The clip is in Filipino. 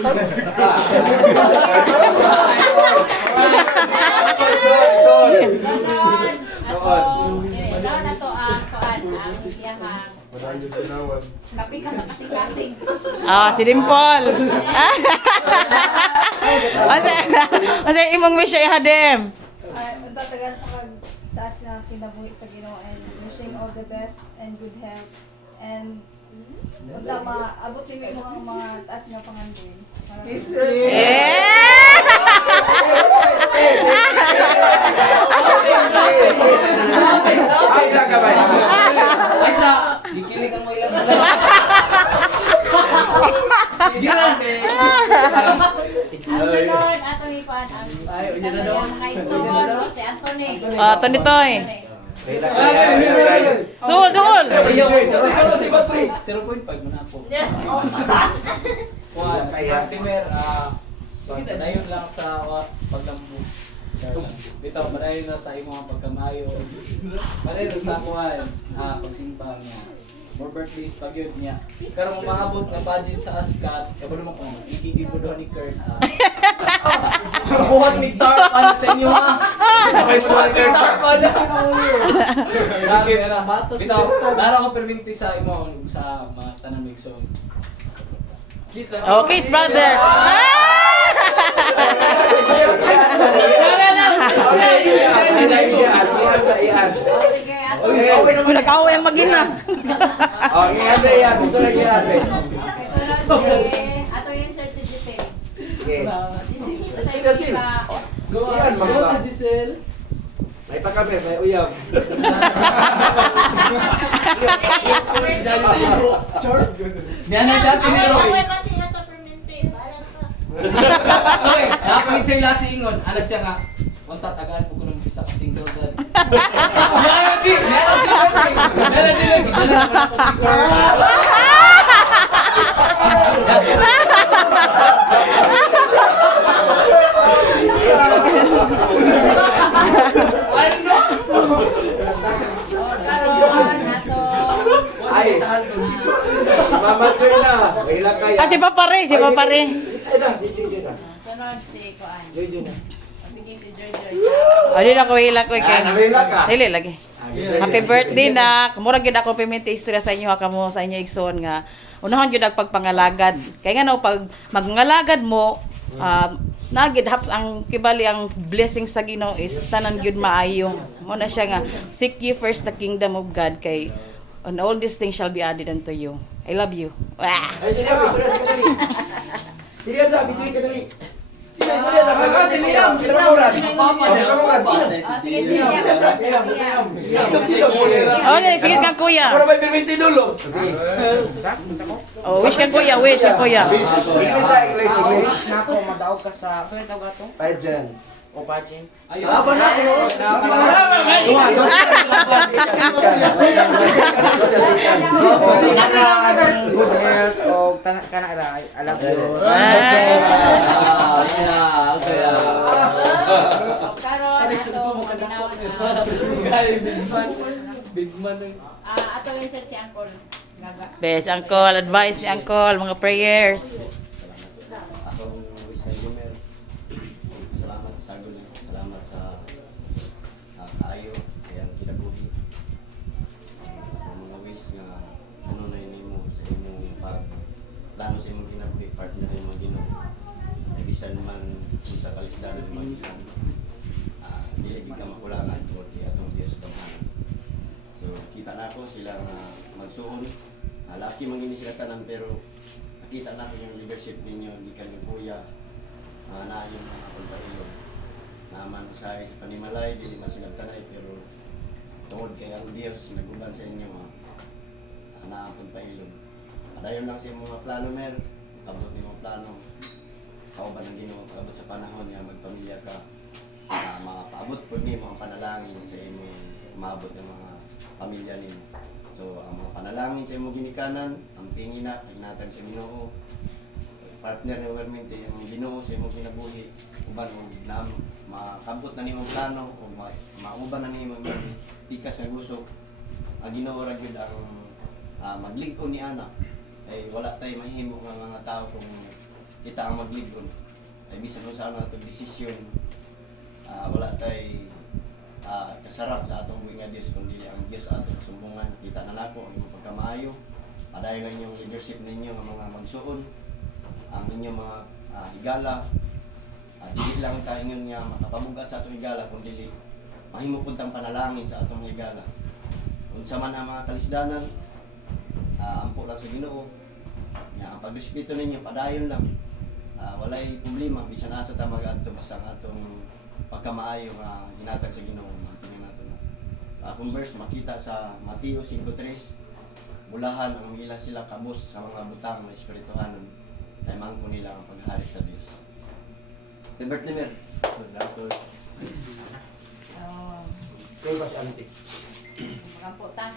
Si Dimple. Ano imong wish ay hadem? Unta tagal pagtaas na kinabuhi sa Ginoo and wishing all the best and good health and unta maabot ni mga taas nga pangandoy. Gikilig ang mo ilang. Ang sunod atong ikuan ang mga igsoon si Anthony. Tony Toy. Dul. 0.5 muna po. Kuan, Timer, dayon lang sa paglambo. Dito, marayon na sa imong pagkamayo. Marayon sa kuan, pagsimba niya. More birthdays pag yun niya. Pero kung maabot na budget sa ASCAT, kabalo mo kung igigil mo doon ni Kurt. Buhat ni Tarpan sa inyo ha. Buhat ni Tarpan. Dito, naroon ko perminti sa imo sa mga tanamig so. Please, Okay, brother. Nag-away ang magina. Sunod si atong insert si Giselle. Giselle. Go Giselle. May pakabe, may uyab. Niana sa atin nito. Okay, nakapagin sa ila ingon, anak siya nga. Konta tagaan po ko ng isa ka single dad. Meron din. Gitana naman ako si Kurt. Ay, Mama Joy na. Mahila kaya. Si Papare. Ay na, si JJ na. Sunod si kuan. JJ na. Sige si Jojo. Di na ko hila ko kay. Mahila ka. Dili lagi. Happy birthday na. Murag gid ako piminti istorya sa inyo kamo sa inyo igsoon nga. Unahon gyud pagpangalagad. Kay nga no pag magngalagad mo nagid haps ang kibali ang blessing sa Ginoo is tanan gyud maayo. Mo na siya nga seek ye first the kingdom of God kay and all these things shall be added unto you. I love you. Wah! Ay, sige, kasi. Sige, sabi, tweet ka dali. Sige, sige, sige, Oh, sige kang kuya. Para may perminti dulo. Oh, wish kang kuya, wish kang kuya. English. Nako, madaog ka sa... Ano yung tawag ito? Pageant. O pageant? Ayun. Aba na ako. Good health o kana alam ko. Karon atong ginawa Big man. atong insert si Uncle. Gaga. Best uncle, advice ni uncle, mga prayers. Akong wish sa Gomer. Salamat sa gulo. Salamat sa kaayo kayang kinabuhi. Ang mga wish nga ano na yun mo sa imong plano sa imong kinabuhi, partner na imong Ginoo. Nagisan man sa kalisdanan ng mga ilan. Dili gid ka makulangan tungod kay atong Dios tawhan. So kita na ko sila nga magsuon. Laki man gini sila tanan pero nakita na ko yung leadership ninyo, hindi kami kuya. Na yung mga pagpailog. Naman usahay sa panimalay, hindi man sila tanay pero tungod kay ang Dios naguban sa inyo na ang pagpailog. Padayon lang sa mga plano mer, abot ni mga plano. Kauban ng Ginoo, abot sa panahon nga magpamilya ka. Makapaabot po ni mga panalangin sa imong maabot ng mga pamilya ninyo. So, ang mga panalangin sa imong ginikanan, ang tingin na, inatan sa Ginoo. Partner ni Wermente, yung Ginoo sa imong kinabuhi. Uban, na makabot na nimong plano, o mauban na nimong tikas na gusto. Ang Ginoo ra gyud ang maglig-on ni ana. Ay wala tay mahimo nga mga tao kung kita ang maglibon. Ay bisan kung saan nato desisyon, wala tay kasarap sa atong buhi nga Dios kundi ang Dios sa atong kasumbungan. Kita na nako ang inyong pagkamaayo, padayon lang yung leadership ninyo nga mga magsuon, ang inyong mga higala. Dili lang tayo nga makapabugat sa atong higala kundi mahimo pud tang panalangin sa atong higala. Unsa man ang mga kalisdanan, ampo lang sa Ginoo. Nga ang pagrespeto ninyo padayon lang. Walay problema bisan asa ta mag-adto basta ang atong pagkamaayo nga ginatag sa Ginoo tingnan nato na. Kung verse makita sa Mateo 5:3, bulahan ang ila sila kabus sa mga butang na espirituhanon kay mangko nila ang paghari sa Dios. Happy birthday, Mer. Oh, Kaya ba si Auntie? marampo ta.